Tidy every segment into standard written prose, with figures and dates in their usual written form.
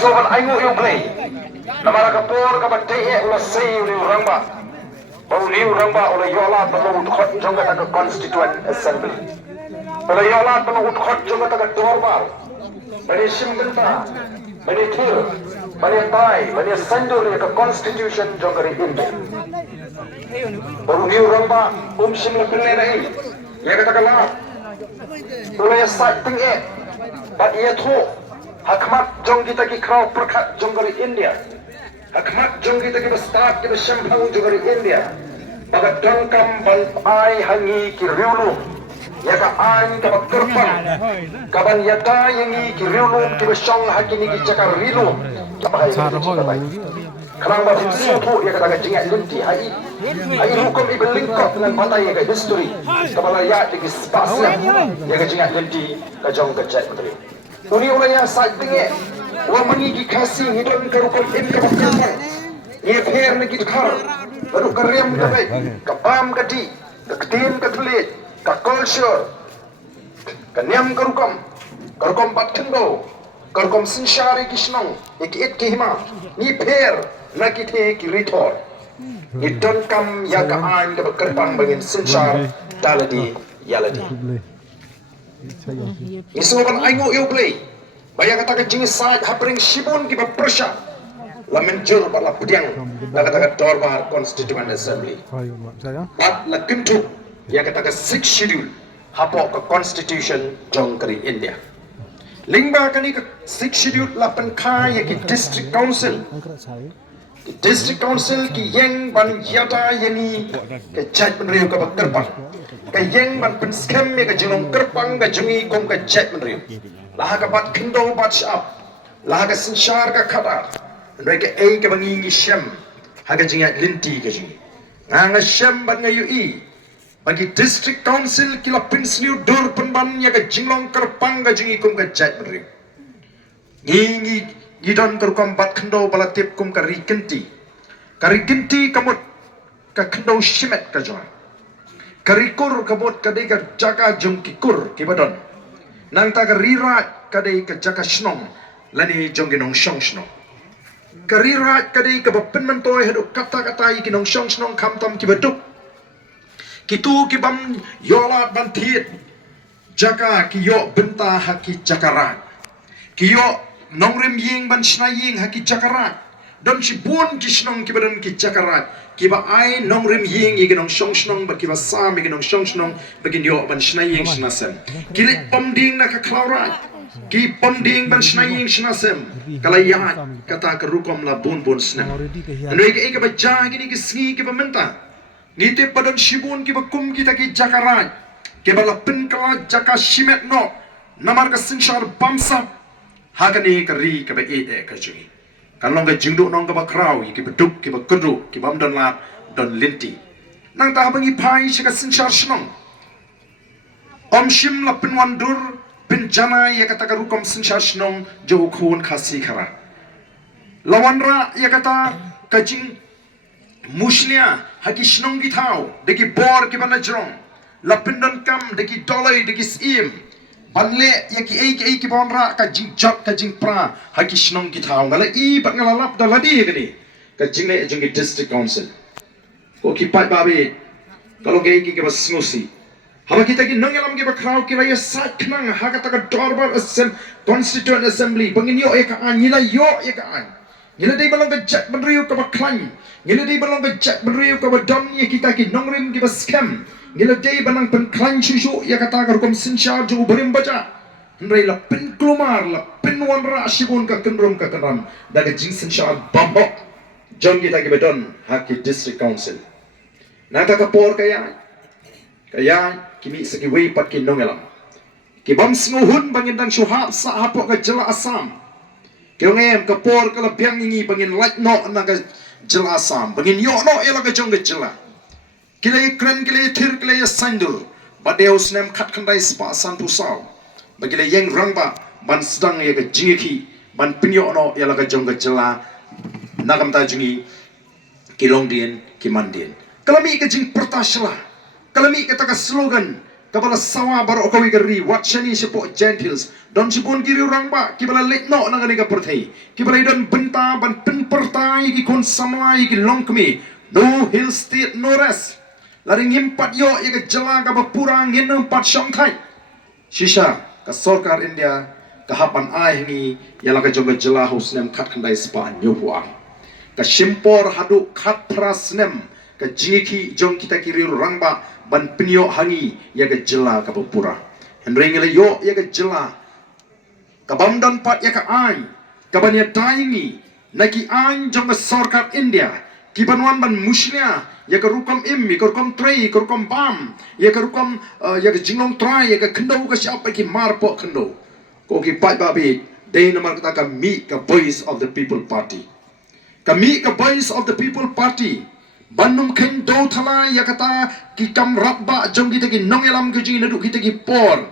Slovan aingu eu play. Namara kapor kabate ula sei uli rangba. Bau ni rangba ula yola balu khot jonga ta constituent assembly. Ula yola balu khot jonga ta dorbar. Bani simbenta, bani thir, bani tai, bani sandur ka constitution jonga ri India. Bau ni rangba simla pinne nahi. Ye kata kala. Ula ya sating but ye tho Hakmat jong kita ki kraw perkat jong dari India. Hakmat jong kita ki bestart ki beshampau jong dari India. Bagat dongkam ban ai hangi ki riulu. Ya ka an ka kerpang. Kaban yata yangi ki riulu ki beshong hakini ki cakar rilu. Kerang ba suatu ya kata jingat linti ai. Ai hukum ibelingkot dengan patai ka history. Kabala ya di spasial ya ka jingat linti ka jong ka chat menteri. Uni ulaya saat tinggi, orang mengi kasih hidup kerukum ini kebahagiaan. Ia fair negeri khar, baru kerjam kebaik, kepam kadi, keketin ketelit, culture, kenyam kerukum batendo, kerukum sinsyari kisnong, ikit kihima, ni fair nakit kiritor. Idon kam yakaan kebekerpang bangin sinsyar daladi yaladi. Isuban aingu eu play. Bayang kata jenis saat hapering sibun ki bersya. La menjur bala pudiang. La kata dorbar constituent assembly. Bat la kentu ya kata 6 schedule hapok ke constitution jong keri India. Lingba kani ke 6 schedule la penkai ya ki district council. District council ki yang ban yata yani ke chat menriu ke kerpang. Ke yang ban pen scam ya ke jengong kerpang ke jungi kom ke chat menriu. Lah ka bat kendo bat shap. Lah ka sinshar ka khatar. Mereka ke bangi syam. Ha ka jingat linti ke jungi. Nga syam ban ngayu i. Bagi district council kila pensliu dur penban ya ke jinglong kerpang ke jungi kom ke chat menriu. Ngi Gidon terkom bat kendo balatip kum kari genti kamut ka kendo shimet ka jwa kari kur kabut kadai ka jaka jong kikur kibadon nang ta kari rat kadai ka jaka shnong lani jong ginong shong shnong kari rat kadai ka bapen mentoy hadu kata-kata ginong shong shnong kamtam kibaduk kitu kibam yolat bantit jaka kiyo benta haki jakarat kiyo nongrim ying ban shnaying haki jakarat don si bun ki shnong ki badan ki jakarat ki ba ai nongrim ying igi nong shong shnong ba ki ba sam igi nong shong shnong bagin yo ban shnaying shnasem ki le pomding na ka klaurat ki pomding ban shnaying shnasem kalayat kata kerukom la bun snam andoi ke ba ja gini ki sngi ki ba menta ngite padon sibun ki ba kum kita ki jakarat ki ba la pin kala jaka shimet no namar ka sinshar bamsa Hakani kari ke be ka jungi. Kalong ke jingdu nong ke ba kraw ki beduk ki ba kudu ki bam don la don linti. Nang ta bangi pai shi ka sinchar shnong. Om shim la pin wandur pin jana ya kata ka rukom sinchar shnong jo khun khasi khara. Lawanra ya kata ka jing muslia haki shnong gi thau de ki bor ki bana jrong. La pin don kam de ki dolai de ki sim. Banle ya ki ki bonra ka jing jot ka jing pra ha ki shnong ki thau ngala i bat ngala lap da ladi gani ka jing le jing district council ko ki pai babe kalau ki bas ngusi haba kita ki nongelam ki ba kraw ki ya sat knang ha ka ta ka dorbar constituent assembly bangin yo e ka an nila yo e ka an nila dei balong ka chat benriu ka ba klan nila dei balong ka chat benriu ka ba dom ye kita ki nongrim ki ba scam Gila day banang pen klan shushu ya kata karukom sinshar jo berim baca Ndrai la pen klumar la pen wanra shibun ka kendrom ka kendram daga jing sinshar bambok jom kita ki bedon haki district council nata ka por kaya kimi segi wei pat ki nongelam ki bam singuhun bangin dang shuhap sa hapok ka jela asam ki ngem ka por ka la biang ngi bangin light no na ka jela asam bangin yo no ela ka jong ka jela Kilai kren kilai thir kilai sandur badeu snem khat khandai spa santu saw bagile yeng rangba ban sedang ya ke jingki ban pinyo no ya la ka jong ka jela nagam ta jingi kilong dien kimandien kalami ka jing pertasla kalami ka ta ka slogan kabala sawa baro kawi gari watchani sepo gentiles don sibun kiri orang ba kibala letno nangani ka perthai kibala don benta ban pen pertai ki kon samlai ki longkmi no hill state no rest laring impat yo ya jela ka bapura ngin empat syong thai shisha ka sarkar India ka hapan ai ni yala ka joga jela house nem khat khandai spa nyuwa ka shimpor hadu khat pras nem ka jiki jong kita kiri rangba ban penyo hangi ya ka jela ka bapura hendring le yo ya ka jela ka bamdan pat ya ka ai ka ban ya taingi naki ai jong ka sarkar India ki banwan ban muslia ya ka rukam im ka rukam trei ka rukam bam ya ka rukam ya ka jinglong trai ya ka khndo ka siapa ki marpo khndo ko ki pai babi dei namar kata ka mi ka voice of the people party kami ka voice of the people party Bandung ken do thala ya kata ki kam ratba jong kita ki nongelam ke jing nadu kita ki por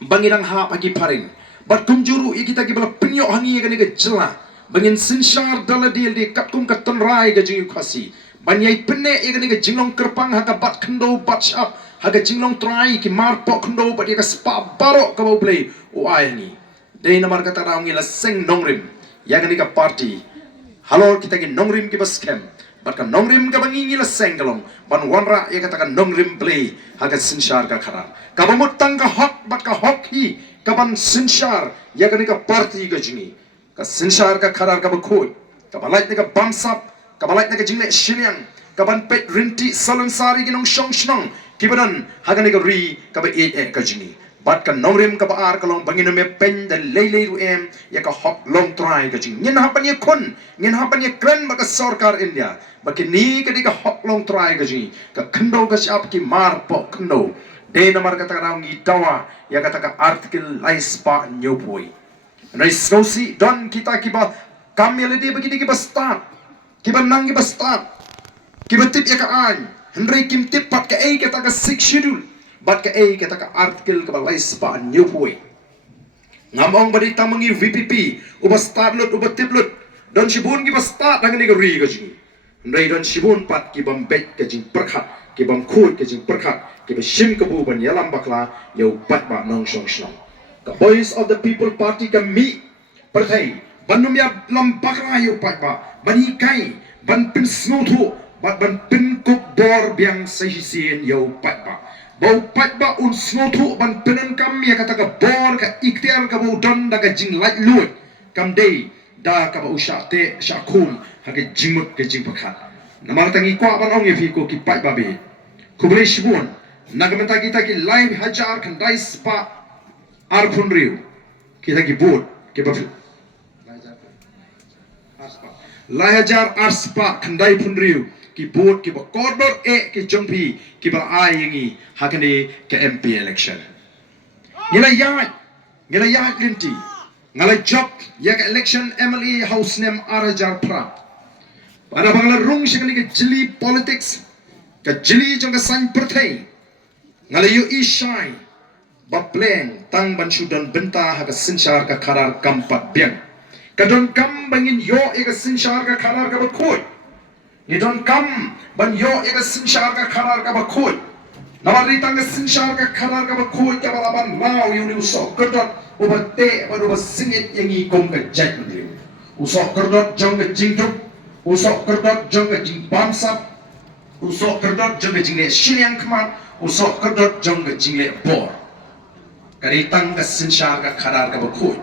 bangirang ha pagi paring bat kumjuru ya kita ki bala penyo hangi ya ka jela bangin sinshar dala deal di katkum katan rai ga jing khasi banyai penne ya ka jinglong kerpang ha ka bat khndo bat shap ha ka jinglong trai ki mar po khndo bat ya ka spa baro ka bau play o ai ni dei namar kata raungi la seng nongrim ya ka party halo kita ki nongrim ki bas scam bat ka nongrim ka bangi la sengalong ban wanra ya kata ka nongrim play ha ka sinshar ka khara ka bamut tang ka hok bat ka hok hi ka ban sinshar ya ka party ga jingi ka sinshar ka khara ka bakhoi ka balai ka bamsap ka balai ka jingle shiliang ka ban pet rinti salon sari ki nong shong shnong ki badan ha ka ri ka ba ka jingi bat ka nongrim ka baar ka long bangin me pen da lele ru em ya ka hok long try ka jing ngin hapan ye kon ngin hapan ye kren ba ka sarkar India ba ki ni ka di ka hok long try ka jing ka khndo ka sap ki mar po khndo de namar ka ta ngi tawa ya ka ta ka article lais pa nyopoi nai skosi don kita ki ba kamele de ba ki ba start ki ba nang ki ba start ki ba tip ya ka an hendrai kim tip pat ka ka ta ka six schedule bat ka kata ka artikel ka balai spa new boy ngamong badi tamangi VPP uba start lot uba tip lot don sibun ki ba start nang ni ka ri ka jing ndai don sibun pat ki bam bet ka jing perkhat ki bam khut ka jing perkhat ki ba shim ka bu ban yalam bakla yau pat ba nong shong shong ka voice of the people party ka mi perthai banum ya lam bakla yau pat ba bani kai ban pin snow thu bat ban pin kuk bor biang sahisian yau pat ba bau pat ba un snotu ban penen kam ya kata ka bor ka ikhtiar ka bau don da ka jing light luit kam dei da ka bau sha te sha khum ha ka jingmut ka jing pakhat namar tangi kwa ban ong ye fi ko ki pat ba be kubre shibun nagamenta kita ki live hajar kan dai spa ar phun riu kita ki boat ke ba lai hajar ar spa kan dai phun riu ki boat ki ba kordor ki jongpi ki ba ai yangi hakane ke MP election ngila ya linti ngala job ya ka election MLA house nem arajar pra para bangla rung shikani ke jili politics ka jili jong ka san perthai ngala yu ishai ba pleng tang ban shudan benta ha ka sinshar ka kharar kampat biang ka don kam bangin yo ka sinshar ka kharar ka ba khoi you don't come ban yo ega sinshar ka kharar ka ba khoi namari tang sinshar ka kharar ka ba khoi ka balaban lao yu ni so kerdot ubate ba do singit yangi kom ka jai mudri usok kerdot jong ka jingtuk usok kerdot jong ka jing bamsap usok kerdot jong ka jingle shiliang kmat usok kerdot jong ka jingle bor kari tang ka sinshar ka kharar ka ba khoi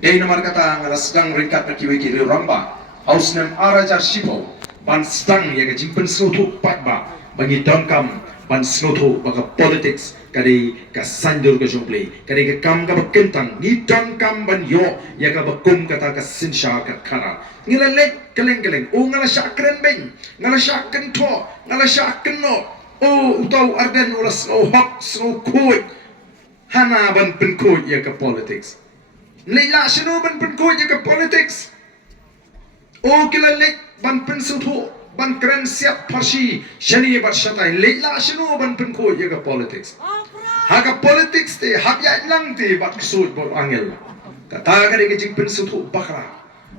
dei namar kata ngala sedang ringkat ka kiwi ki ramba house nem arajar shipo ban stang ya ka jingpen snotu pat ba bangi dongkam ban snotu ba ka politics kari ka sandur ka jomple kari ka kam ka bakentang ni dongkam ban yo ya ka bakum kata ka sinsha ka khara ngila lek keleng o ngala syakren ben ngala syaken to ngala syaken no o utau arden ula snow hok snow koi hana ban pen koi ya ka politics leila sino ban pen koi ya ka politics o kila lek ban pen sutu ban keren siap parsi shani bat shatai leila shinu ban pen ko ye ka politics ha ka politics te hab ya lang te bat ksut bor angel kata ka de jing pen sutu bakra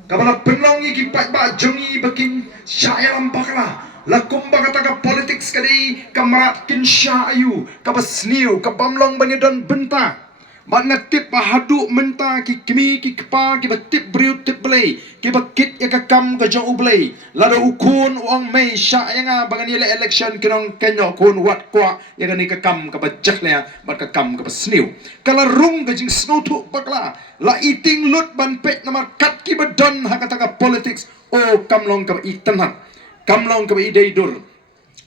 ka bala penlong ki pat ba jongi bakin shairam bakra lakum bagata ka politics kadi kamrat kin syayu ka basniu ka bamlong banidon benta mat ngatip bahadu menta ki kimi ki kpa ki batip briu tip blay ki bakit ya ka kam ka jong ublay lada ukun uang mei sya yang bangan ile election kinong kenyo kun wat kwa ya ni ka kam ka bajak le mat ka kam ka basniu kala rung ka jing snow tu bakla la eating lut ban pet namar kat ki badon hakata ka politics o kamlong ka itanhan kamlong ka idei dur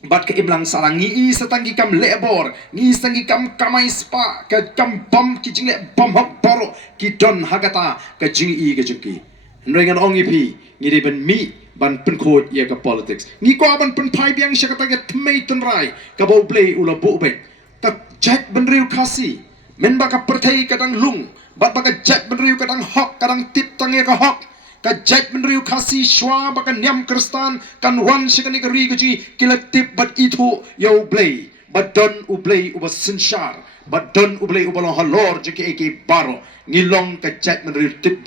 bat ke iblang sarang ngi satanggi kam lebor ngi sangi kam kamai spa ke kam bam ki jingle bam hok baro ki don hagata ke jingi ke juki nrengan ongi pi ngi de ben mi ban pen khot ye ka politics ngi ko ban pen pai biang shakata ke tmei ton rai ka bo play ula bo be ta jack ben riu kasi men ba ka perthai kadang lung bat ba ka jack ben riu kadang hok kadang tip tang ye ka hok ka jat menriu kasi shwa bakan nyam kristan kan wan shikani ka rigaji kilatip bat itu yo blay badon ublay uba sinshar badon ublay uba long halor jeki eke baro ngilong ka jat menriu tip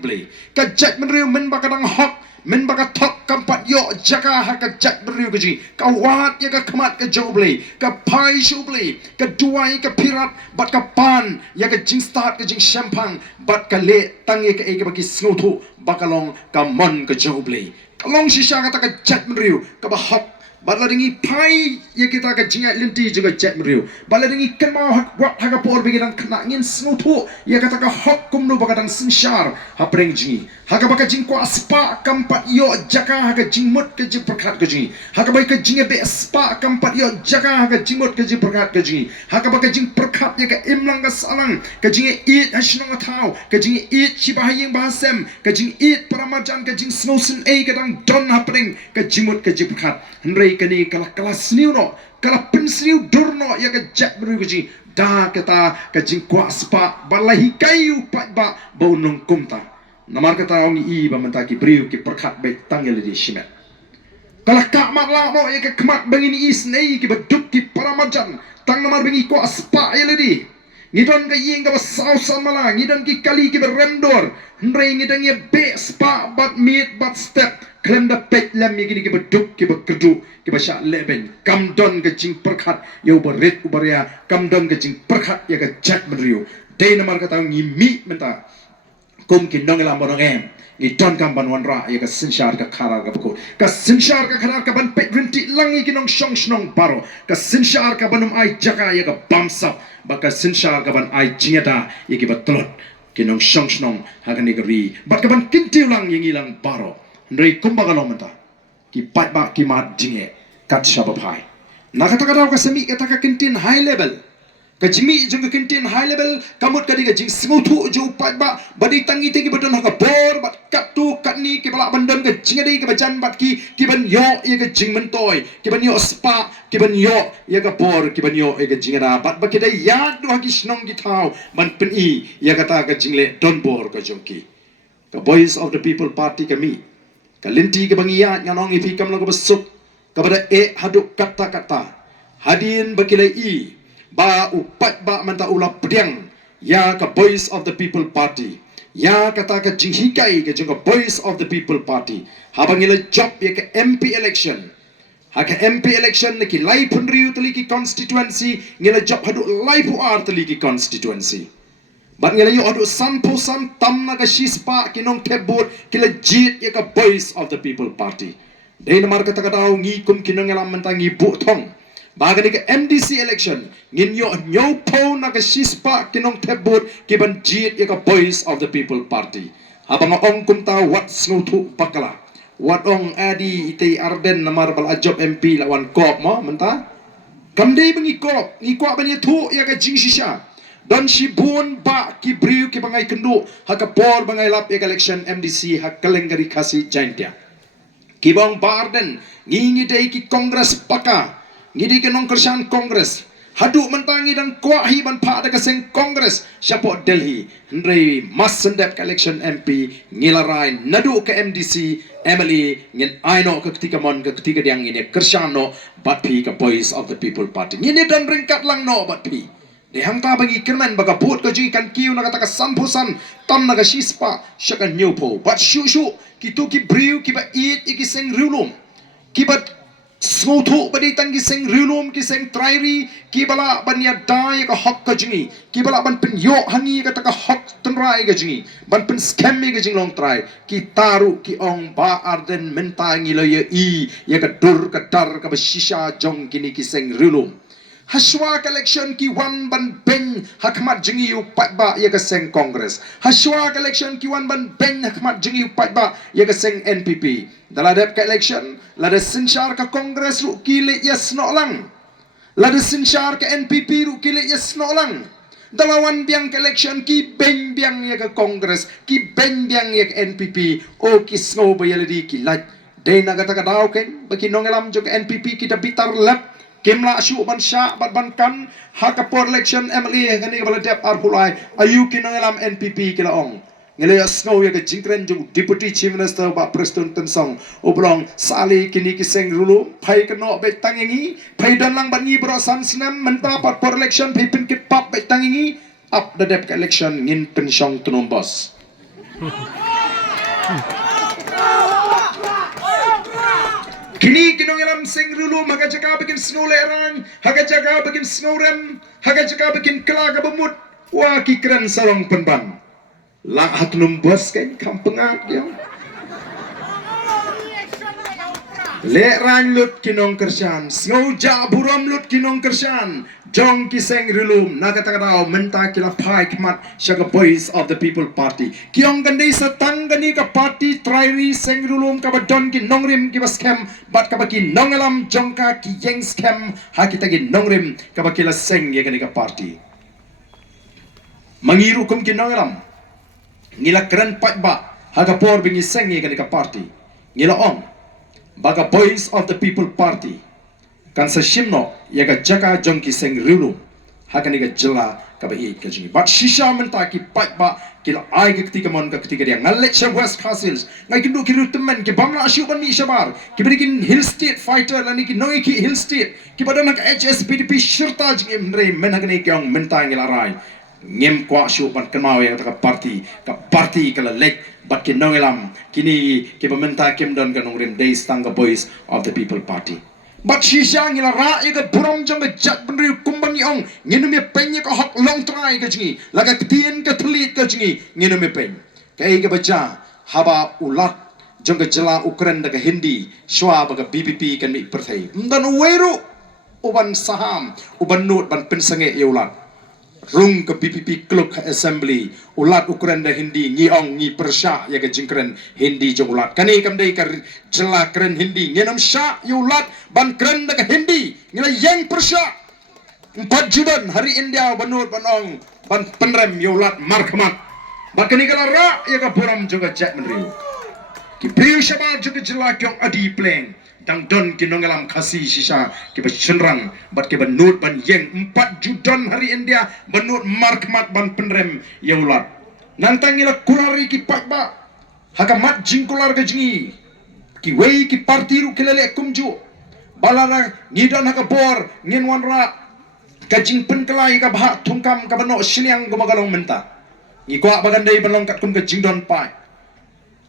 blay ka jat menriu men bakadang hok men baka tok kampat yo jaka ha ka jat menriu gaji ka wat ya ka khamat ka joblay ka pai joblay ka duai ka pirat bat ka pan ya ka jing start ka jing champang bat ka le tang ye ka eke baki snotu bakalong ka mon ka joblay kalong shisha kata ka jat menriu ka ba hok baladingi pai ya kita ka jinga linti juga jet meriu baladingi kema wat haga por bigiran kena ngin snutu ya kata ka hok kumnu bakadang sinshar hapreng jingi haga baka jing ko aspa kampat yo jaka haga jingmut ke jing perkat ke jingi haga baka jinga be aspa kampat yo jaka haga jingmut ke jing perkat ke jingi haga baka jing perkat ya ka imlang ka salang ke jinga eat hashnong atau ke jinga eat shibahaying bahasem ke jinga eat paramajan ke jing snosen e kadang don hapreng ke jingmut ke jing perkat Henry kani kala kelas niu no kala pensniu durno ya ka jat beruji da kata ka jingkwa spa balahi kayu pa ba bonong kumta namar kata ongi i ba mentaki briu ki perkat baik tangel di shimet kala ka matla no ya ka kemat bangini isnei ki beduk ki paramajan tang namar bengi ko spa ya ledi ngidon ka ying ka sausan mala ngidon ki kali ki beremdor Henry ngidon ya be spa bat meet bat step klem da pet lam mi gini ki beduk ki bekerdu ki basya leben kamdon ke jing perkat ya ubarit ubaria kamdon ke jing perkat ya ke jat menriu dei namar kata ngi mi menta kum ki nong lam bonong em ni don kam ban wan ra ya ke sinshar ka kharar ka bako ka sinshar ka kharar ka ban pet rinti langi ki nong shong shnong baro ka sinshar ka banum ai jaka ya ka bamsap baka sinshar ka ban ai jingata ya ki batlot ki nong shong shnong hagani ka ri bat ka ban kintiu lang yang ilang baro Ndrei kumbaga lomenta ki pat ba ki mat jinge kat shabapai nakata kata ka semi kata ka kintin high level ka jimi jung kintin high level kamut kadi ka jing smutu ju pat ba badi tangi te ki badon ka bor bat kat tu kat ni ki bala bandon ka jinge dei ka bajan bat ki ban yo ye ka jing mentoy ki ban yo spa ki ban yo ye ka bor ki ban yo ye ka jinge da bat ba ki dai ya du ha ki snong ki thau man pen i ye kata ka jingle don bor ka jongki ka voice of the people party ka mi kalinti ke bangiya nganong ipi kam lagu besuk kepada haduk kata-kata hadin bakilai i ba upat ba manta ula pediang ya ka voice of the people party ya kata ka jinghikai ke juga voice of the people party habangila job ya ka MP election ha ka MP election ki lai punriu tali ki constituency ngila job haduk lai puar tali ki constituency Bat ngela yo adu san tamna ka shispa kinong tebut kila jit ya ka voice of the people party. Dei namar kata kata ngi kum kinong ngela mentang ngi bu thong. Baga ni ka MDC election ngin yo nyo po na ka shispa kinong tebut kiban jit ya ka voice of the people party. Habang ong kum ta wat snutu bakala. Wat ong adi ite arden namar bal ajob MP lawan kop mo menta. Kamdei bengi kop bani tu ya ka jing shisha. Dan si bun ba ki briu ki bangai kendu haka por bangai lap ek election MDC hak kalengari kasi jaintia ki bang barden ngingi dei ki kongres paka ngidi ke nong kersan kongres hadu mentangi dan kuahi ban pa ada kaseng kongres siapa Delhi Henry mas sendep ke election MP ngilarai nadu ke MDC MLA ngin aino ke ketika mon ke ketika diang ini kersano bat pi ke voice of the people party ngini dan ringkat lang no bat pi Dehang ta bagi kerman baga but ka ji kan kiu na kata ka sampusan tam na ka shispa syakan nyupo bat shu kitu ki briu ki ba eat iki seng riulum ki bat Snotu badi tangi seng rilum ki seng trairi ki bala ban ya dai ka hok ka jingi ki bala ban pen yo hangi ka taka hok tenrai ka jingi ban pen scam ka jing long trai ki taru ki ong ba arden mentangi lo ya I ya ka dur ka dar ka shisha jong kini ki seng rilum Haswa election ki wan ban ben hakmat jingi upat ba ya ka seng Congress. Haswa election ki wan ban ben hakmat jingi upat ba ya ka seng NPP. Dalam dep ka election lada sinsyar ka Congress ru kile yes no lang. Lada sinsyar ka NPP ru kile yes no lang. Dalawan biang ka election ki ben biang ya ka Congress ki ben biang ya ka NPP o ki snow ba yaladi ki lat. Day nagata ka daw ken baki nongelam jo ka NPP kita bitar lap Kimla asu ban sya ban kan hakapor election MLA kani bala dep arpulai ayu kinangalam NPP kila ong ngele snow ya ke jingkren jung deputy chief minister ba Preston Tensong obrong sali kini kiseng rulu pai keno be tangingi pai dan lang ban ni bro san sinam menta pat por election pai pin kit pap be tangingi up the dep election ngin pensong tunumbos Kini kinongelam sing rulu maga jaga bikin snow lerang, haga jaga bikin snow rem, haga jaga bikin kelaga bemut, wah kikran sarong penban. Lah hatunum bos kan kampengat dia. Lerang lut kinong kersan, snow ja buram lut kinong kersan, jong kiseng rulum nagatakadaw menta kila pai kmat syaga voice of the people party. Kiong gandai satang gani ka party trairi seng rulum kabadon ki nongrim ki baskem bat kabaki nongalam jongka ki yeng scam hakita ki nongrim kabakila seng ye gani ka party. Mangiru kum ki nongalam ngila keren pat ba hagapor bingi seng ye gani ka party. Ngila ong baga voice of the people party kan sa shimno yaga jaka jongki seng rilu hakani ga jela ka ba ka jingi but shisha menta ki pat ba kila ai ga ketika mon ga ketika dia ngalet sha west castles ngai kindu ki rutemen ki bamla asyu ban ni shabar ki berikin hill state fighter lani ki noi ki hill state ki badana ka HSPDP shirta jingi mre men hakani kyong menta ngila rai ngem kwa syu ban kenau yang ka party kala lek bat ki nongelam kini ki pementa kim don ka nongrim day stanga voice of the people party bat shisha ngila ra ga buram jong jat benri kumban yong nginu me penye ka hok long try ka jingi laga ketien ka tlit ka jingi nginu me pen kai ga baca haba ulat jong jela Ukraine daga Hindi shwa baga BBP kan mi perthai ndan weru uban saham uban nut ban pensange yulat rung ke PPP Kluk Assembly ulat ukuran dah Hindi ngi ong ngi persya ya ke jingkren Hindi jong ulat kani kamdai kar jela keren Hindi ngenam sya ulat ban keren dah Hindi ngila yang persya 4 judan hari India banur banong ban penrem ulat markmat bakani kala ra ya ka buram juga chat menriu ki priu syaba juga jela kyong adi pleng dang don kinongalam kasi sisa ki chenrang bat ki banut ban yeng 4 judan hari India banut markmat ban penrem yaulat nantangila kurari ki pakba hakamat jingkular ke jingi ki wei ki parti ru kelele kumju balara ngidan hakabor ngin wanra kajing penkelai ka bah tungkam ka bano siniang gumagalong menta ngi kwa bagandai balongkat kum ke jingdon pai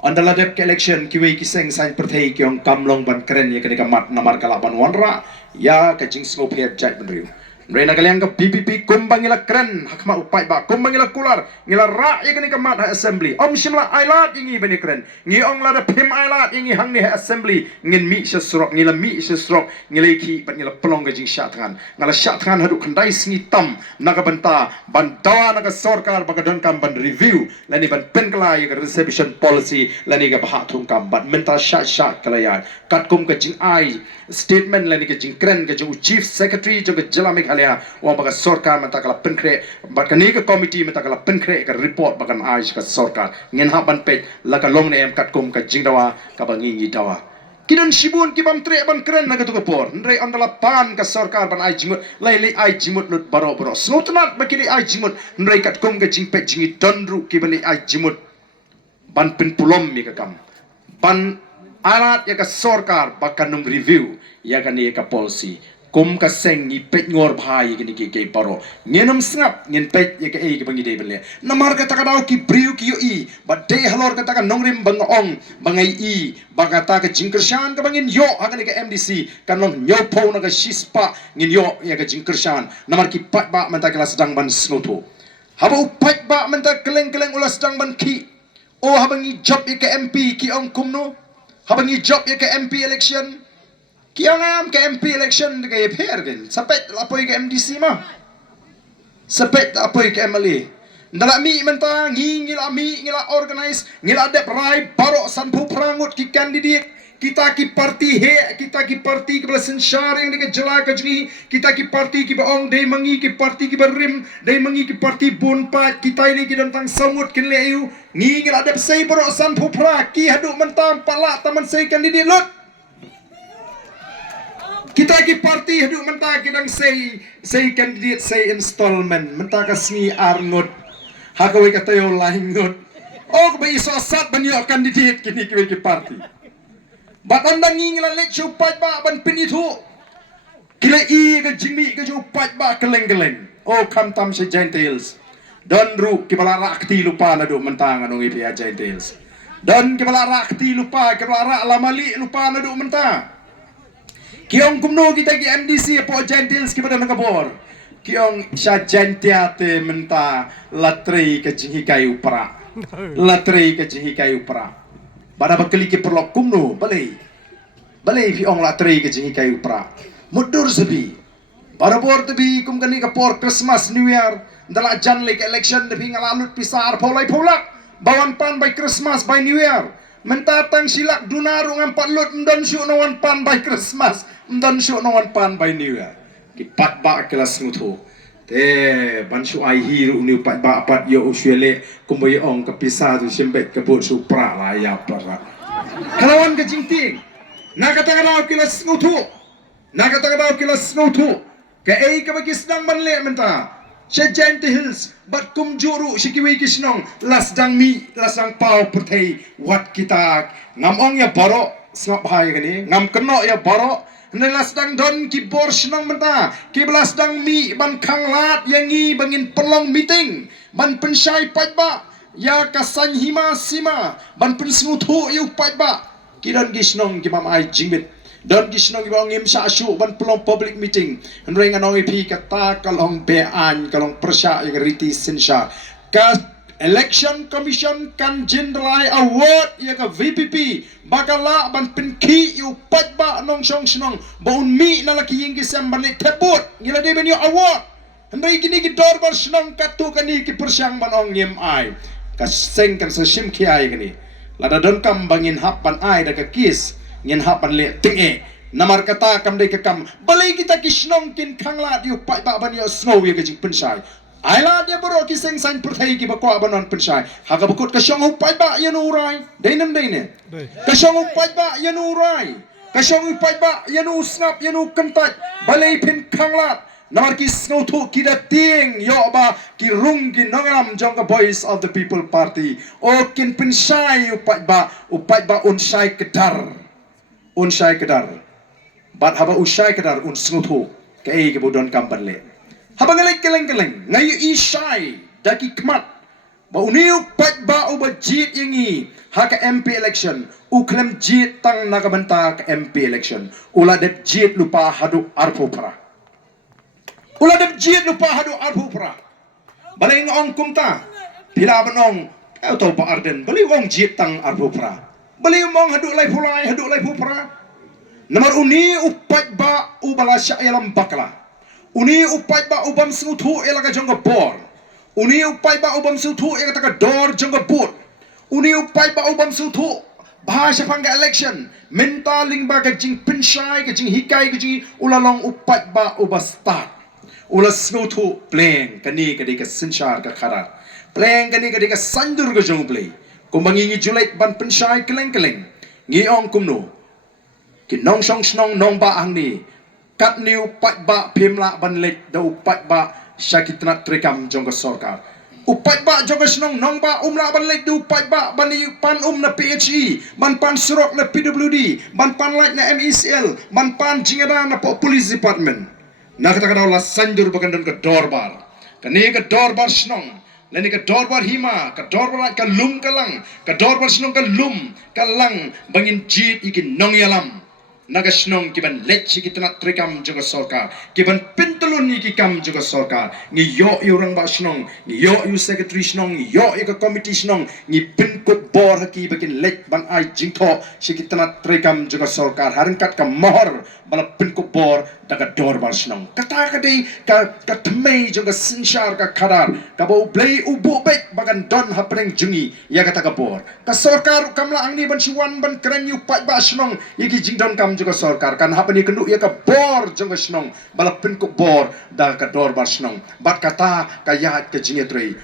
Andala dep election kiwi kiseng sain perthai kiong kamlong ban keren ya kenika mat namar kalaban wanra ya kajing smoke head jat benriu Rena kalian ke PPP kumbangila keren hakma upai ba kumbangila kular ngila ra ya kenika mat assembly om shimla ailat ingi bani keren ngi ong la pim ailat ingi hang ni assembly ngin mi sesrok ngila mi sesrok ngila ki ban ngila pelong kajing syatkan ngala syatkan hadu kandai singi tam naga banta ban dawa naga sarkar bagadon kam ban review lani ban penkla ya reception policy lani ga bahat thung kam ban menta syat kalayan kat kum kajing ai statement lani kajing keren kajing chief secretary jo jela meghalaya wa baga sarkar menta kala penkre bat kani ka committee menta kala penkre ka report bagan ai ka sarkar ngin ha ban pe la ka long ne em kat kum kajing dawa ka bangi dawa kidan sibun ki bam tre ban keren naga tu kapor ndrei andala pan ka sarkar ban ai jimut lai ai jimut lut baro snotnat bakili ai jimut ndrei kat kum ka jing pe jingi donru ki bani ai jimut ban pin pulom mi ka kam ban alat ya ka sarkar bakanum review ya kan ya ka policy kum ka seng ni pet ngor bhai ki ni ki paro ngenam sngap ngen pet ye ka e ki bangi de bele namar ka takadau ki briu ki yo i but de halor ka taka nongrim bang ong bangai i bagata ka jingkershan ka bangin yo hagan ka MDC kanong nyo po na ka shispa ngin yo ya ka jingkershan namar ki pat ba menta kala sedang ban snoto haba upat ba menta keleng-keleng ulas sedang ban ki o habangi job ye ka MP ki ong kumno habangi job ye ka MP election Kiangam ke MP election ke PR kan. Sapet apoi ke MDC mah. Sapet apoi ke MLA. Ndala mi mentang ngila mi ngila organize ngila dep rai baro sanpu perangut ki kandidat kita ki parti he kita ki parti ke belasan sharing dengan jela ke jeni kita ki parti ki baong dei mangi ki parti ki berim dei mangi ki parti bonpat kita ini ki tentang samut kin leu ngila dep sei baro sanpu pra ki hadu mentang pala taman sei kandidat lot kita ki parti hidup mentah kidang say candidate say installment mentah kasmi arngot hakawi katayo lahingot oh ba iso sat banyo candidate kini ki parti bat andang ngila let chu pat ba ban pinitu kila i ga jimi ga chu pat ba keleng-keleng oh kam tam se gentiles don ru ki bala rakti lupa na do mentah anong ipia gentiles don ki bala rakti lupa ki bala lamali lupa na do mentah Kiong kumno kita ki MDC po gentiles ki pada nakabor. Kiong sya gentiate menta latrei ke jinghikai upra. Latrei ke jinghikai upra. Pada bakali ki perlok kumno balai. Balai fi ong latrei ke jinghikai upra. Mudur sebi. Pada bor tebi kum kani ka por Christmas New Year ndala jan lek election tebi ngalalut pisar polai polak. Bawan pan by Christmas by New Year. Mentatang silak dunarung ang patlut ndan syuk nawan pan by Christmas ndan syuk nawan pan by New Year ki pat ba kelas ngutu te ban syuk ai hiru ni pat ba pat yo usyele kumboy ong kapisa tu sembet kebut supra la ya para kalawan ke jingting nakatagadaw kelas ngutu nakatagadaw kelas ngutu ke ei ka bagi sedang manle menta Sejente hills, bat kum juru sikiwi kisnong lasdang mi lasdang pau pertai wat kita ngamong ya baro ngap hai kani ngam keno ya baro ne lasdang don ki bor snong menta ki lasdang mi ban khanglat yangi bangin perlong meeting ban pensai patba ya kasan hima sima ban pensngutu yu patba kidan gisnong ki mam ai jingit dan gisnong ibang ngim sa asu ban pelong public meeting andrei nganong ipi kata kalong bean kalong persya yang riti sensya ka election commission kan jenderai award ya ka VPP bakala ban penki yu patba nong song snong baun mi nalaki yang gisam ban tebut ngila de ben yu award andrei gini ki dor bar snong katu kani ki persyang ban ong ngim ai ka seng kan sa sim ki ai kani lada don kam bangin hap ban ai da ka kis ngin hapan le tinge namar kata kam dei kam balai kita kisnong kin khangla diu pai ba ban yo snow ye ke pensai aila dia bro ki seng san perthai ki bakwa banon pensai haga bukut ka shong pai ba ye no urai deinam deine ka shong pai ba ye no urai ka shong pai ba ye no snap ye no kentat balai pin khangla namar ki snow tu ki da ting yo ba ki rung ki nongam jong ka voice of the people party o kin pensai upai ba unsai kedar unsai kedar bat haba usai kedar un snutu ke budon kampan le haba ngelek keleng ngayu isai daki kmat ba uniu pat ba uba jit yangi haka MP election uklem jit tang nakabenta ke MP election ula dep jit lupa hadu arpu pra ula dep jit lupa hadu arpu pra balai ngong kumta pila banong auto pa arden balai ngong jit tang arpu pra beli mong hadu lai pupra nomor uni upat ba ubala sya elam bakla uni upat ba ubam sutu elaga jongga bor uni upat ba ubam sutu elaga taka dor jongga but uni upat ba ubam sutu bahasa pangga election minta ling ba ka jing pensai ka jing hikai ka jing ulalong upat ba ubastat ulas sutu pleng kani kadi ka senchar ka kharar pleng kani kadi ka sandur ka jong play kumbangi julait ban pensai keleng-keleng ngiong kumno kinong song snong nong ba ang ni kat niu pat ba pimla ban lek dau pat ba syakitna trekam jong ka sorkar Upat ba joga snong nong ba umla ban lek du upat ba ban pan na PHE ban pan surok na PWD ban pan light na MECL ban pan jingada na police department na kata kata la sanjur bakan dan ke dorbar kani ke dorbar snong lani ke dorbar hima ke dorbar ka lum kalang ke dorbar snong ka lum kalang bangin jit ikin nong yalam naga snong kiban lechi kitna trikam juga sorkar kiban pintulun iki kam juga sorkar ni yo orang ba snong ni yo secretary snong ni yo ka committee snong ni pinkut bor haki bakin lech ban ai jingtho si kitna trikam juga sorkar haringkat ka mohor bala pinkut bor daga dor ba snong kata kadai ka thmei juga sinshar ka khadar ka bo blei ubu bek bagan don hapreng jungi ya kata ka bor ka sorkar kamla angni ban siwan ban keren yu pat ba snong iki jingdon kam juga sorkar kan hapa ni kenduk ya ka bor jong snong bala pinkut bor da ka dor ba snong bat kata ka ya ka jingetrei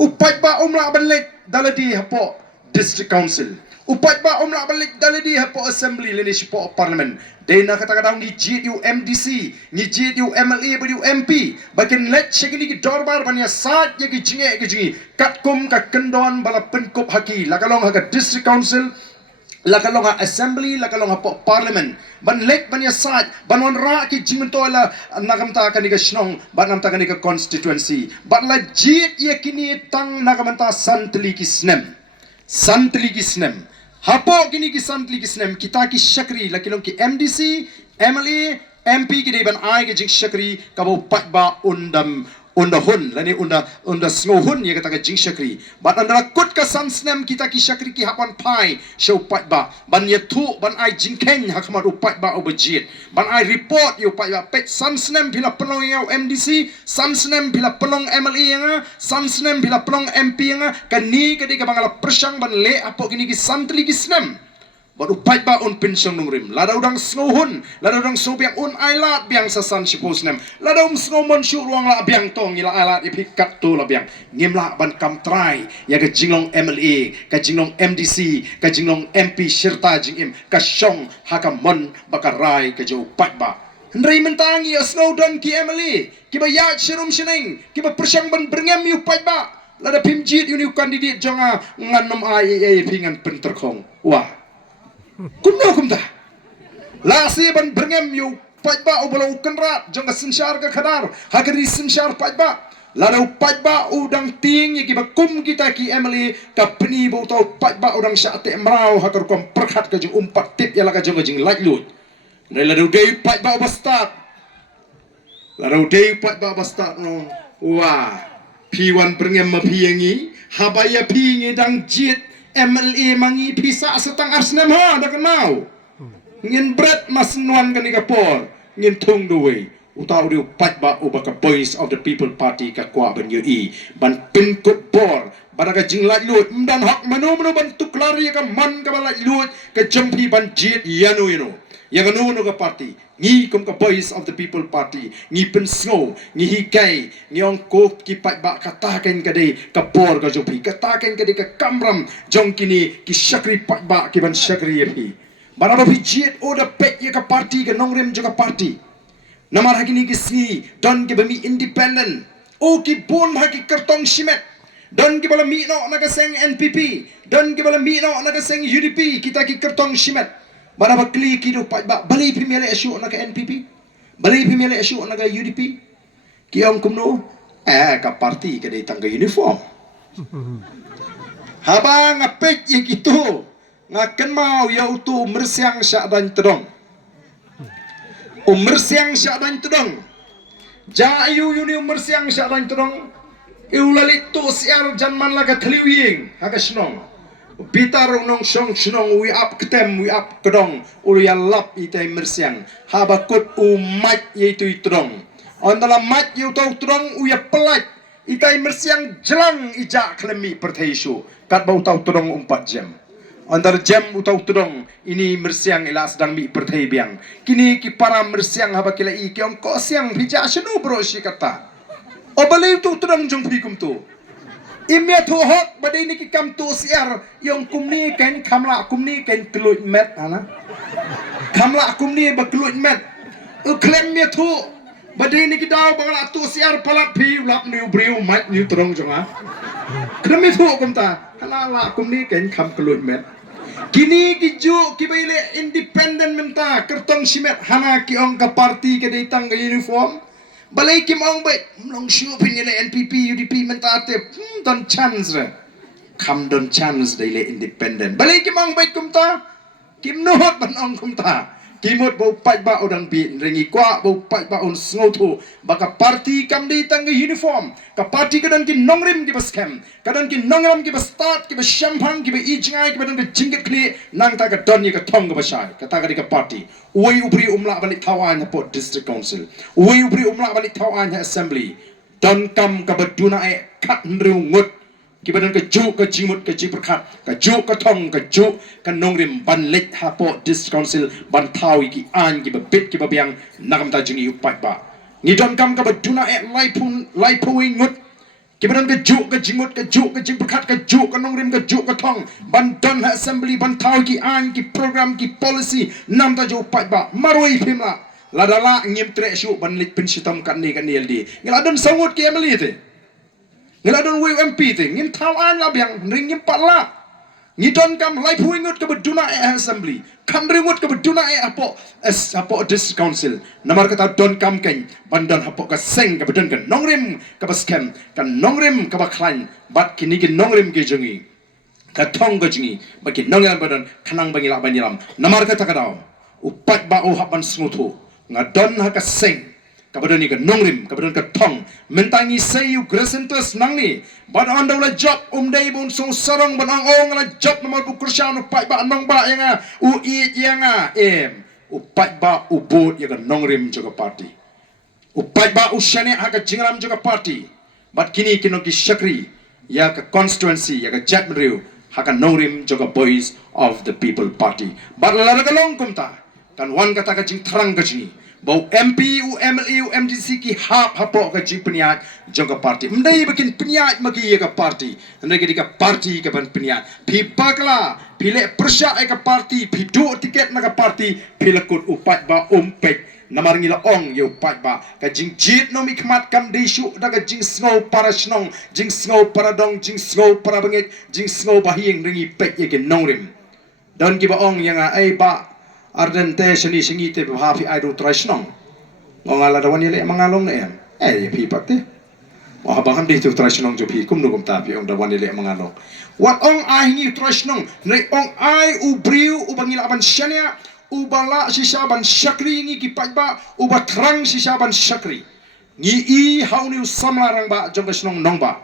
upat ba umla balik daladi hapo district council upat ba umla balik daladi hapo assembly leni sipo parliament dena kata kadang ni GU MDC ni GU MLA badu MP bakin let segini ki dorbar bania sat ye ki jingi katkum ka kendon bala pinkut haki lakalong ha ka district council lakalong ha assembly lakalong ha parliament ban lek ban ya sat ban on ra ki jimento la nagamta ka ni ka snong ban namta ka ni ka constituency ban la jit ye kini tang nagamta santli ki snem hapo kini ki santli ki snem kita ki shakri lakilong ki MDC MLA MP ki deban ai ki jing shakri kabo patba unda hun lani unda sngohun ye kata ka jing shakri bat andara kut ka sansnem kita ki shakri ki hapan pai show patba ban ye thu ban ai jingken hakmat upat ba obejit ban ai report you patba pet sansnem bila pelong yau MDC sansnem bila pelong MLA yang sansnem bila pelong MP yang kani kadi ka bangala persang ban le apo kini ki santli ki snem Baru upat ba on pensyong nungrim. Lada udang sngohun, lada udang sobiang on ailat biang sasan sipos nem. Lada sngoman syuk ruang la biang tong ila ailat ipikat tu la biang. Ngimla ban kam try ya ke jinglong MLA, ke jinglong MDC, ke jinglong MP serta jingim ke syong hakamon bakarai ke jau upat ba. Hendrai mentangi ya snowdon ki MLA, ki ba yat serum seneng, ki ba persyang ban berngem yu upat ba. Lada pimjit uni kandidat jonga nganom ai pingan penterkong. Wah. Kumda lasi ban berngem yu pajba ubalau kenrat jong sensyar ke khadar hagari sensyar pajba ladau pajba udang ting ki bakum kita ki emily ka peni bo tau pajba udang syate mrau hagar kom perkhat ke jong umpat tip yala ka jong jing laj lut ladau dei pajba bastat ladau dei pajba bastat no wah piwan berngem ma piyangi habaya pi ngedang jit MLA mangi pisa setang arsnem ha dak mau ngin bread mas nuan kan kapor ngin tung duwe utau di upat ba ubaka voice of the people party ka kwa ban ui ban pinkut bor baraka jinglat lut mdan hak manu ban tuklari ka man ka balat lut ka jampi ban jit yanu yang anu ka party ngi kum ka voice of the people party ngi pen snow ngi hikai ngi ong ko ki pat ba kataken ka de ka bor ka jopi kataken ka de ka kamram jong kini ki shakri pat ba ki ban shakri yepi baraba bi jit o da pek ye ka party ka nongrem jo ka party namar hakini ki si don ki bami independent o ki bon ha ki kartong simet don ki bala mi no naga seng NPP don ki bala mi no naga seng UDP kita ki kartong simet bara bakli kido pa bali pimele asu na ka NPP bali pimele asu na ka UDP kiong kumno ka party ka dai tangga uniform habang apek ye gitu ngaken mau ya utu mersiang syak dan tedong mersiang syak dan tedong ja ayu yuni mersiang syak dan tedong iulalit tu siar janman la ka thliwing ha ka snong Bitar nong song snong we up ketem we up kedong ulia lap itai mersiang habakut umat yaitu itong on dalam mat yu tau trong uya pelat itai mersiang jelang ijak klemi pertaisu kat bau tau trong 4 jam Antar jam utau tudong ini mersiang ila sedang mi pertai biang kini ki para mersiang haba kila i ki ongko siang bija senu bro si kata obale tu tudong jong pikum tu imya tu hot badai ni ki kam tu siar yang kumni kan kamla kumni kan kelut met ana kamla kumni ba kelut met klem mi tu Badai ni kita bangla tu siar palat pi lap new brew mat new trong jonga. Kami tu kumta halala kumni ken kam kelut met. Kini kiju kibaile independent menta kertong simet hana ki ong ka parti ke datang ke uniform. Balai kim ong bai long shu pinile NPP UDP menta te don chance re. Kam don chance daile independent. Balai kim ong bai kumta kim nuhot ban ong kumta. Kimut bau pai ba odang bin rengi kwa bau pai ba on sngotu baka parti kam di tang uniform ka parti kadan ki nongrim ki baskem kadan ki nongram ki start ki shampang ki ijngai ki badan ki jingit kli nang ta ka donni ka thong ka basai ka ta ka parti ui ubri umla balik tawan ha pot district council ui ubri umla balik tawan ha assembly don kam ka baduna e khat nriu ngut ki badan ka ju ka jimut ka jiperkhat ka ju ka thong ka ju ka nongrim ban lek hapo district council ban thawi ki an ki bit ki babiang nakam ta jingi upai ba ni don kam ka baduna e lai pui ngut ki badan ka ju ka jimut ka ju ka jiperkhat ka ju ka nongrim ka ju ka thong ban don ha assembly ban thawi ki an ki program ki policy nam ta ju upai ba maroi phimla ladala ngim tre shu ban lek pin sitam kan ni LD ngila don sangut ki emeli te ngila don WMP te ngim tawan la biang ringim patla ngidon kam lai puingut ke beduna assembly kan ringut ke beduna apo district council namar kata don kam ken bandan hapo ka seng ke bedun kan nongrim ke baskem kan nongrim ke baklan bat kini ke nongrim ke jengi ka thong ke jengi baki nongel badan kanang bangila banyiram namar kata kadau upat ba o hapan smutu ngadon ha ka seng kabadan ni ka nongrim kabadan ka thong mentangi sayu gresentus nangni ban on la job dai bon song sarong ban ong la job nomor bu kursian upai ba nong ba yang u i yang upai ba ubut ya ka nongrim juga party upai ba ushane ha ka jingram juga party bat kini kino ki shakri ya ka constituency ya ka jatmriu ha ka nongrim juga boys of the people party bat la ka long kumta kan wan kata ka jing tharang ka jingi bau MP, UMLE, UMDC ki hapo ka ji peniat joga parti. Mendai bikin peniat magi ka parti. Ndai ka parti ka ban peniat. Pi bakla, pi le persya ka parti, pi du tiket na ka parti, pi lekut upat ba umpek. Namar ngila ong yo upat ba ka jing jit no mi kmat kam desu da ka jing snow para snong, jing snow para dong, jing snow para bangit, jing snow bahing ringi pek ye ke nongrim. Don ki ba ong yang ai ba Arden te seni singi te hafi aidu traisnong ngala dawan yele mangalong ne ya pi patte mo habang di tu traisnong jo pi kum nugum ta pi ong dawan yele mangalong wat ong ai ngi traisnong ne ong ai ubriu ubangila ban shania ubala sisa ban shakri ngi ki paiba ubatrang sisa ban shakri ngi i hauni samlarang ba jong snong nongba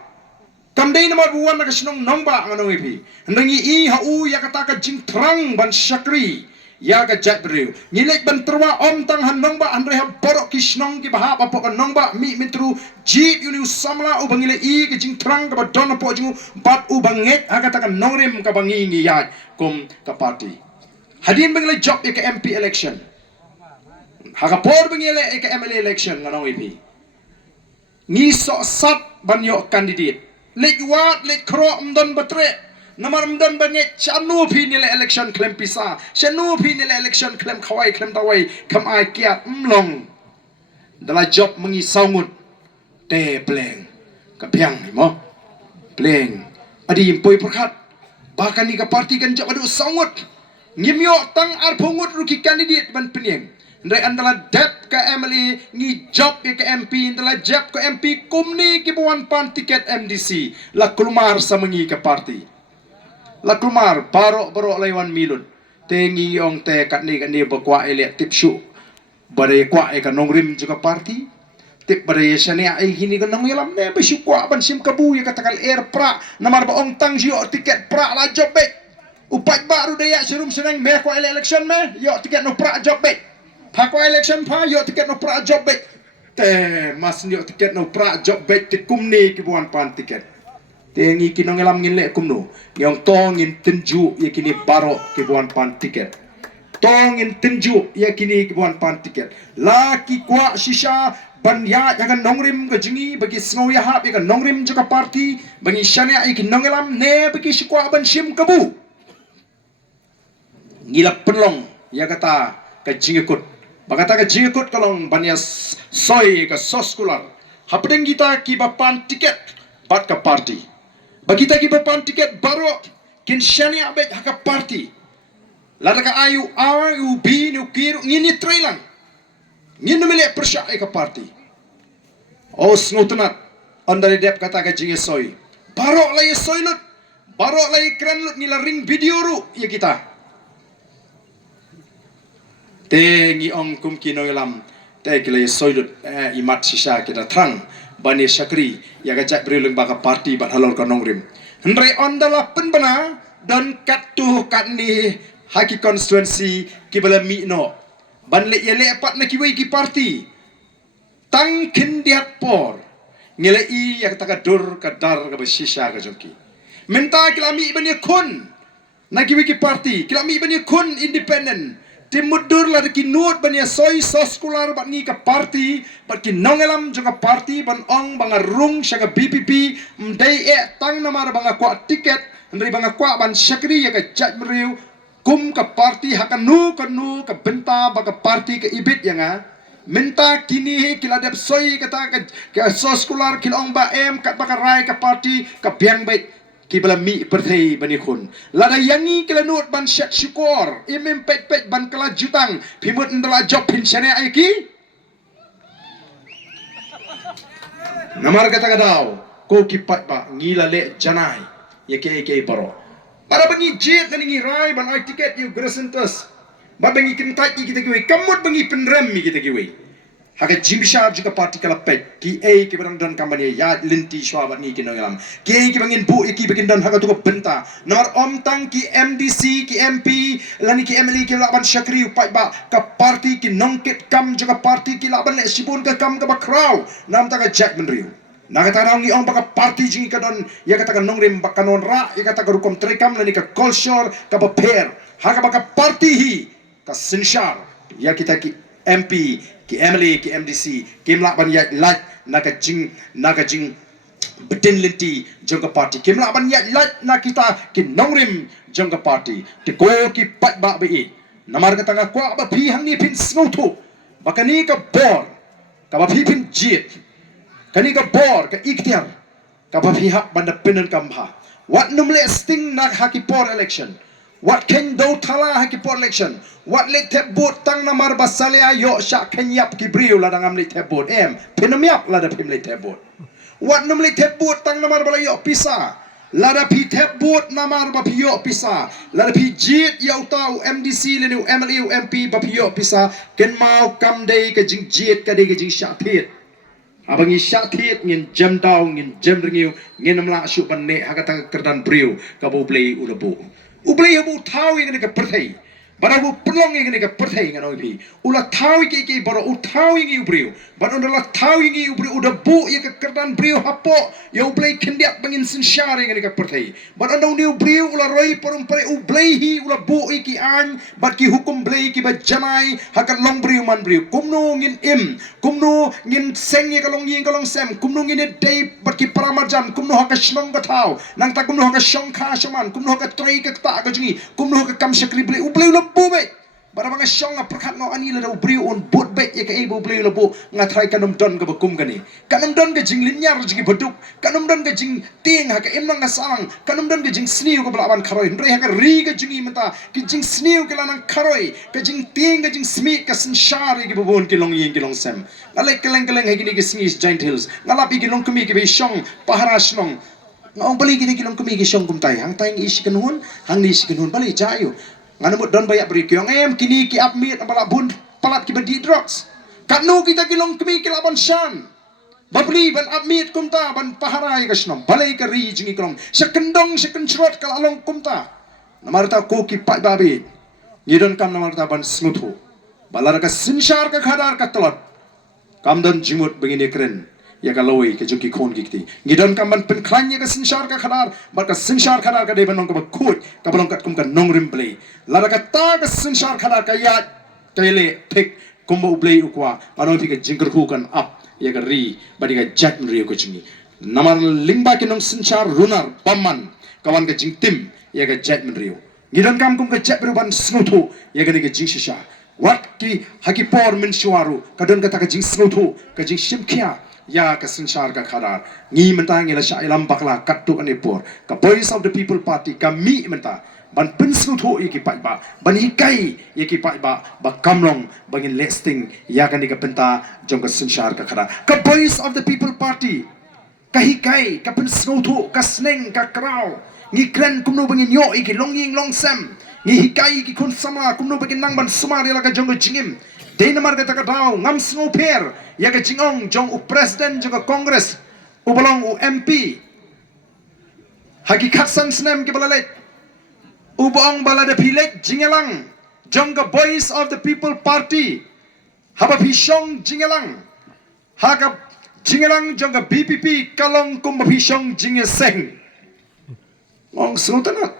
kamdei nomor buan na snong nongba nganong ipi ngi i hau ya kata ka jing trang ban shakri ya ka jat beriu nyilek ban terwa om tang han nong ba andre ha borok kisnong ki bahap apo kan nong ba mi mitru jit uni samla u bangile i ke jing trang ka ba don apo jingu bat u banget ha kata kan nongrem ka bangi ngi ya kum ka party hadin bangile job ya ka MP election ha ka por bangile ka MLA election nganong ipi ni so sat ban yo candidate lek wat lek kro mdon batre Namar mdan banyak chanu pi nile election klem pisa, chanu pi nile election klem kawai klem tawai, kam ai kiat mlong. Dalam job mengi saumut te pleng, kapiang ni mo pleng. Adi impoi perkat, bahkan ni ka parti kan job adu saumut. Ngimyo tang arpungut ruki kandidat ban penyeng. Ndai andala dep ka MLA ngi job ke MP andala job ke MP kumni ki buan pan tiket MDC la kulmar sa mengi ka parti. Lakumar barok laiwan milun tengi ong te kat ni bakwa ele tip shu bare kwa e ka nongrim juga parti tip bare shane ai hini ka nong yalam ne be shu kwa ban sim kabu ya katakal air pra namar ba ong tang jio tiket pra la job be upat baru daya serum senang me kwa ele election me yo tiket no pra job be pa kwa election pa yo tiket no pra job be te mas yo tiket no pra job be ti kumni ki buan pan tiket tengi kinong elam ngin le kumno yang tongin tenju ya kini baro ke buan pan tiket tongin tenju ya kini ke buan pan tiket laki kwa shisha ban ya jangan nongrim ke jingi bagi snow ya hap ya nongrim juga parti bagi shania ikin nong elam ne bagi shikwa ban shim kabu ngila penlong ya kata ke jingi kut Bagata ka jikut kalong banya soy ka soskular. Hapdeng kita kibapan tiket bat ka party. Bagita kibapan tiket baro kin shani abet haka party. Lada ka ayu A, U, B, nu kiru ngini trailang. Ngini mele persya ka party. Os ngutunat andari dep kata ka jinge soy. Baro lay soy lut. Baro lay keren lut nila ring video ru ya kita. Tengi ong kum kino ilam te kile soidut imat sisa kita terang bani syakri ya gajak berilung baka parti bat halor ka nongrim hendrai ondala penbana dan katu katni haki constituency kibala mi no ban le yele pat na kiwi ki parti tang kindiat por ngele i ya kata dur kadar ka sisa ka joki menta kilami bani kun na kiwi ki parti kilami bani kun independent timudur la ki nuot bania soy soskular bat ni ka party bat ki nongelam joka party ban ong banga rung syaga BPP mdai tang namar banga kwa tiket ndri banga kwa ban syakri ya ka jat meriu kum ka party hakanu kanu ka benta baka party ka ibit ya nga minta kini kiladep soy kata ka soskular kilong ba kat baka rai ka party ka biang bait kibala mi perthai bani khun lada yangi kelanut ban syat syukur imim pet ban kala jutang pimut ndala job pensione aiki namar kata kadau ko kipat ba ngila le janai ya ke baro para bangi jet dan ngi rai ban ai tiket you gresentus ba bangi kintai kita kiwi kamut bangi penrem kita kiwi haka jimbisha juga parti kala pet ki ki barang dan kampanye ya linti shwabat ni kinongalam ki bangin bu ki bikin dan haka tu benta nomor om tang ki MDC ki MP lani ki MLE ki laban syakri upai ba ka parti ki nongket kam juga parti ki laban le sibun ka kam ka bakraw nam ta ka jack menriu na kata raung ni ong baka parti jingi ka don ya kata ka nongrim bakanon ra ya kata ka rukom trekam lani ka culture ka ba pair haka baka parti hi ka sinshar ya kita ki MP ki MLE ki MDC kim lak ban yak lat naga jing betin linti jongka party kim lak ban yak lat na kita ki nongrim jongka party ti ko ki pat ba be namar ka tanga kwa ba phi hang ni pin sngotu bakani ka bor ka ba phi pin jit kani ka bor ka ikhtiar ka ba phi hak ban da pinen kamha what numle sting nak haki por election what can do thala haki por election what let tebut tang namar basalia yo sha kenyap ki briu la dangam let tebut pinamiap la da pim let tebut what num let tebut tang namar bala yo pisa la da pi tebut namar ba yo pisa la da pi jit yo tau MDC le nu MLE MP ba yo pisa ken mau kam dei ka jing jit ka dei ka jing sha thit abangi sha thit ngin jam dau ngin jam ringiu ngin namla shu ban ne hakata kerdan briu ka bo play ulabu ublay habu tau yang ka perthai barabu pelong yang ka perthai ngano pi ula tau ki baro u tau yang ubriu baron la tau yang ubriu udah bu ya ka kerdan briu hapo ya ublay kendiak bangin sinsyar yang ka perthai baron dau ni ubriu ula roi porum pare ublay hi ula bu ki an bat ki hukum blay ki ba janai hakat long briu man briu kumno ngin kumno ngin seng ya kalong yin kalong sem kumno ngin dei bat ki paramarjan kumno haka shnong ka tau nang ta kumno haka shongkha shaman kumno haka trei ka ta ka jingi kumno haka kam shakri blay ublay ula bu be bara banga shong perkat no ani la ubri on bot be ya ka ibu blay ula bu ngatrai kanum don ka bakum gani kanum don ka jing linyar jigi beduk kanum don ka jing ting haka imnang ka sang kanum don ka jing sniu ka balaban kharoi ndre haka ri ka jingi mata ki jing sniu ka lanang kharoi ka jing ting ka jing smit ka sinshar ki bubon ki long yin ki long sem ngalai keleng hagi ni ki singis giant hills ngalapi ki long kumi ki be shong pahara shnong ngong bali ki long kumi ki shong kumtai hang tai ngi isikan hun hang ni isikan hun bali jayu ngana mut don bayak beri kyong kini ki apmit abala bun palat ki badi drugs kanu kita ki long kumi ki laban shan babli ban apmit kumta ban paharai ka shnom balai ka ri jingi krong sekendong sekencrot kala long kumta namarta ko ki pai babi ngidon kam namarta ban smuthu balar ka sinshar ka khadar ka tolot kamdan jimut begini keren ya kaloi ke juki khon gikti ngidon kam ban pen khlanya ka sinshar ka khadar bar ka sinshar khadar ka de banong ka khut ka banong kat kum ka nongrim play lara ka ta ka sinshar khadar ka ya tele thik kumbo play ukwa banong fi ka jingkar khu kan up ya ka ri badi ka jat ri ko chingi namar lingba ke nong sinshar runar pamman kawan ka jing tim ya ka jat ri ngidon kam kum ka jat ban snuthu ya ka ni ka jing shisha Wat ki haki por min shuaru kadon kata ka jing snotu ka jing shimkia ya ka sinshar ka khadar ngi menta ngi la sha ilam bakla kattu ane por ka Voice of the People Party ka mi menta ban pin snotu iki pai ba ban hikai iki pai ba kamlong bangin lasting ya kan ni ka penta jong ka sinshar ka khadar ka Voice of the People Party ka hikai ka pin snotu ka sneng ka kraw ngi kren kumno bangin yo iki longying long sem ni hikai ki kun sama kumno bagin nang ban sumari la ka jong jingim dei namar ka takadaw ngam sngo per ya ka jingong jong u president jong congress u balong u MP hakikat san snem ke balalet u bong balada pilek jingelang jong ka Voice of the People Party haba pishong jingelang haga jingelang jong ka BPP kalong kum pishong jingeseng ngong sutanat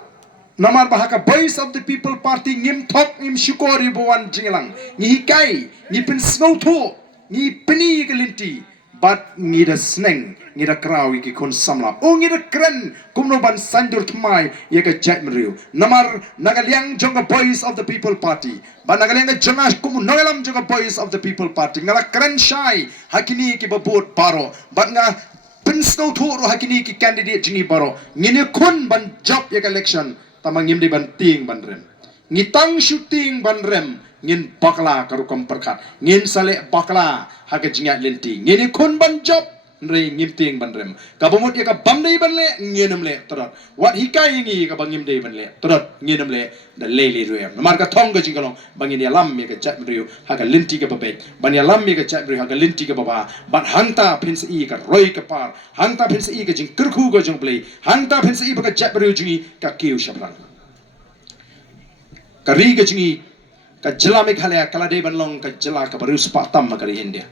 namar bahaka Voice of the People Party ngim thok ngim syukori bawan jingelang ngi hikai ngi pin snowtho ngi pini gelinti bat ngi da sneng ngi da krawi ki kon samla o ngi da kren kumno ban sandur thmai ye ka jat mriu namar nagaliang jonga Voice of the People Party ban nagaliang jonga kum noelam jonga Voice of the People Party ngala kren shai hakini ki babot paro bat nga pin snowtho ro hakini ki candidate jingi baro ngine kun ban job ye election tamang ngim di ban ting ban rem ngitang shooting ban rem ngin bakla karukam perkat ngin sale bakla haga jingat lenti ngini kun ban job nre ngim ting ban rem kabumut ya ka bamdei ban le nginam le torot wat hikai ngi ka bangim dei ban le torot nginam le da leli rem namar ka thong ga jingalong bangin ya lam ya ka chat riu haga lenti ka babek ban ya lam ya ka chat riu haga lenti ka baba ban hangta pins i ka roi ka par hangta pins i ka jing kirkhu ga jong play hangta pins i ka chat riu jingi ka kiu shabran kari ga jingi ka jila Meghalaya kala de ban long ka jila ka baru spa tam kari India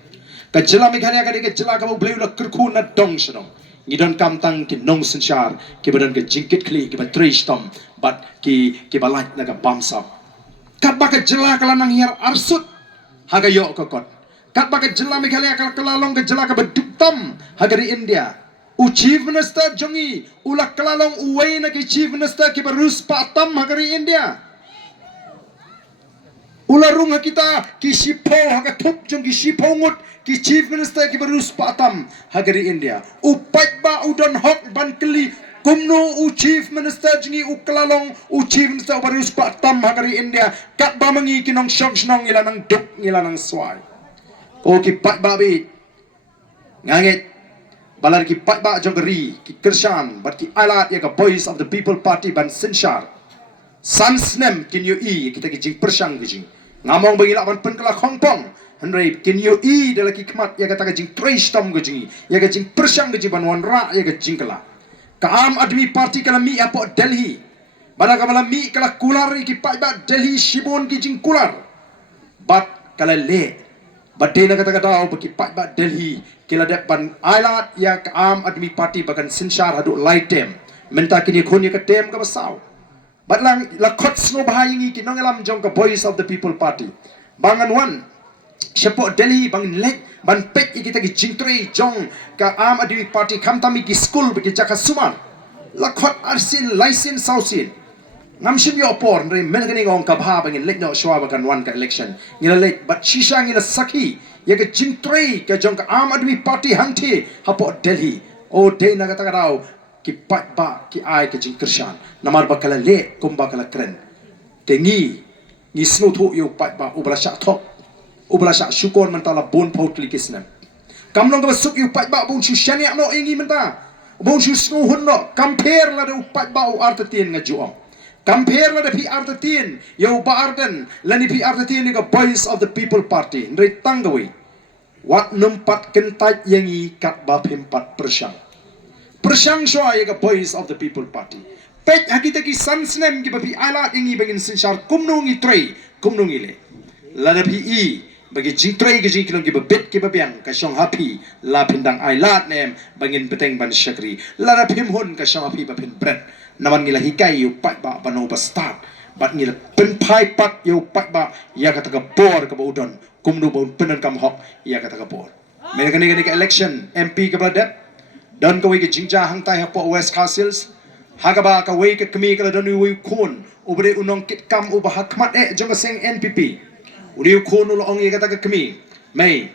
ka jila Meghalaya ka de ka jila ka bleu la kirkhu na dong shodong ngidon kam tang ki nong sinchar ki badan ka jingkit kli ki ba trish tom but ki ba light na ka bamsa kat ba ka jila kala nang hiar arsut haga yo ka kot kat ba ka jila Meghalaya kala long ka jila ka baduk tam haga di India u chief minister jongi ulak kala long uway na ki chief minister ki baru spa tam haga di India ularung kita kisipo haga thup jong kisipo ngut ki chief minister ki barus patam hagari India upat ba udon hok ban kli kumno u chief minister jingi u klalong u chief minister barus patam hagari India kat ba mangi kinong shong snong ilanang duk ilanang swai o ki pat ba bi ngangit balar ki pat ba jongri ki kershan bat ki alat ya ka Voice of the People Party ban sinshar sansnem kin yo i kita ki jing persang ki jing ngamong bagi lawan pen kala Hongkong henry kin yo i de laki kmat ya kata ka jing trace tom ki jing ya ka jing persang ki jing ban wan ra ya ka jing kala ka Aam Aadmi Party kala mi apo Delhi bana ka mala mi kala kular ki pai ba Delhi shibon ki jing kular bat kala le badde na kata kata ki pai ba Delhi kila de ban ailat ya ka Aam Aadmi Party bakan sinshar hadu laitem menta kini khon ya ka tem ka basaw batlang lakot snow bahayangi kinong alam jong ka Voice of the People Party bangan wan sepo Delhi bang lek ban pek kita ki jingtre jong ka Aam Aadmi Party khamtami ki school bagi jaka suman lakot arsin laisin sausin ngamshim yo por re melgani ngong ka bha bangin lek no shwa bakan wan ka election ngila lek bat shisha ngila saki ya ka jingtre ka jong ka Aam Aadmi Party hangte hapo Delhi o de na kata kadao ki pat ba ki ai ke jing kershan namar bakala le kum bakala kren tengi ni snow tho yo pat ba ubra sha thok ubra sha shukon mentala bon potli kisnem kamlong ka suk yo pat ba bon shu shania no ingi menta bon shu snow hun no compare la de pat ba u artatin nga juom compare la de pi artatin yo ba arden la ni pi artatin ni ka Voice of the People Party ndre tanggawi wat numpat kentat yangi kat ba pempat persang persang shwa ya ka Voice of the People Party pet hakita ki sansnem ki babi alat ingi bangin sinshar kumnungi trei kumnungi le la da pi i bagi jing trei ki jing kilong ki babet ki babiang ka shong happy la pindang ailat nem bangin beteng ban shakri la da pim hun ka shong happy bapin bread naman ngila hikai yu pat ba bano ba start bat ngila pen pai pat yu pat ba ya kata ka bor ka udon kumnu bon penan kam hok ya kata ka bor mereka ni ka election MP ka badet don ka wei ke jingja hang tai hapo West Castles hagaba ka wei ke kemi ka don wei kun ubre unong kit kam uba hakmat jong seng NPP Uriu kono lo ong ye kata kami. Mai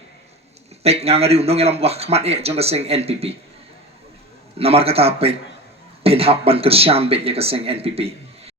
pek ngangari undong elam wah mat jong kaseng NPP. Namar kata pek pinhap ban kersyam be ye kaseng NPP.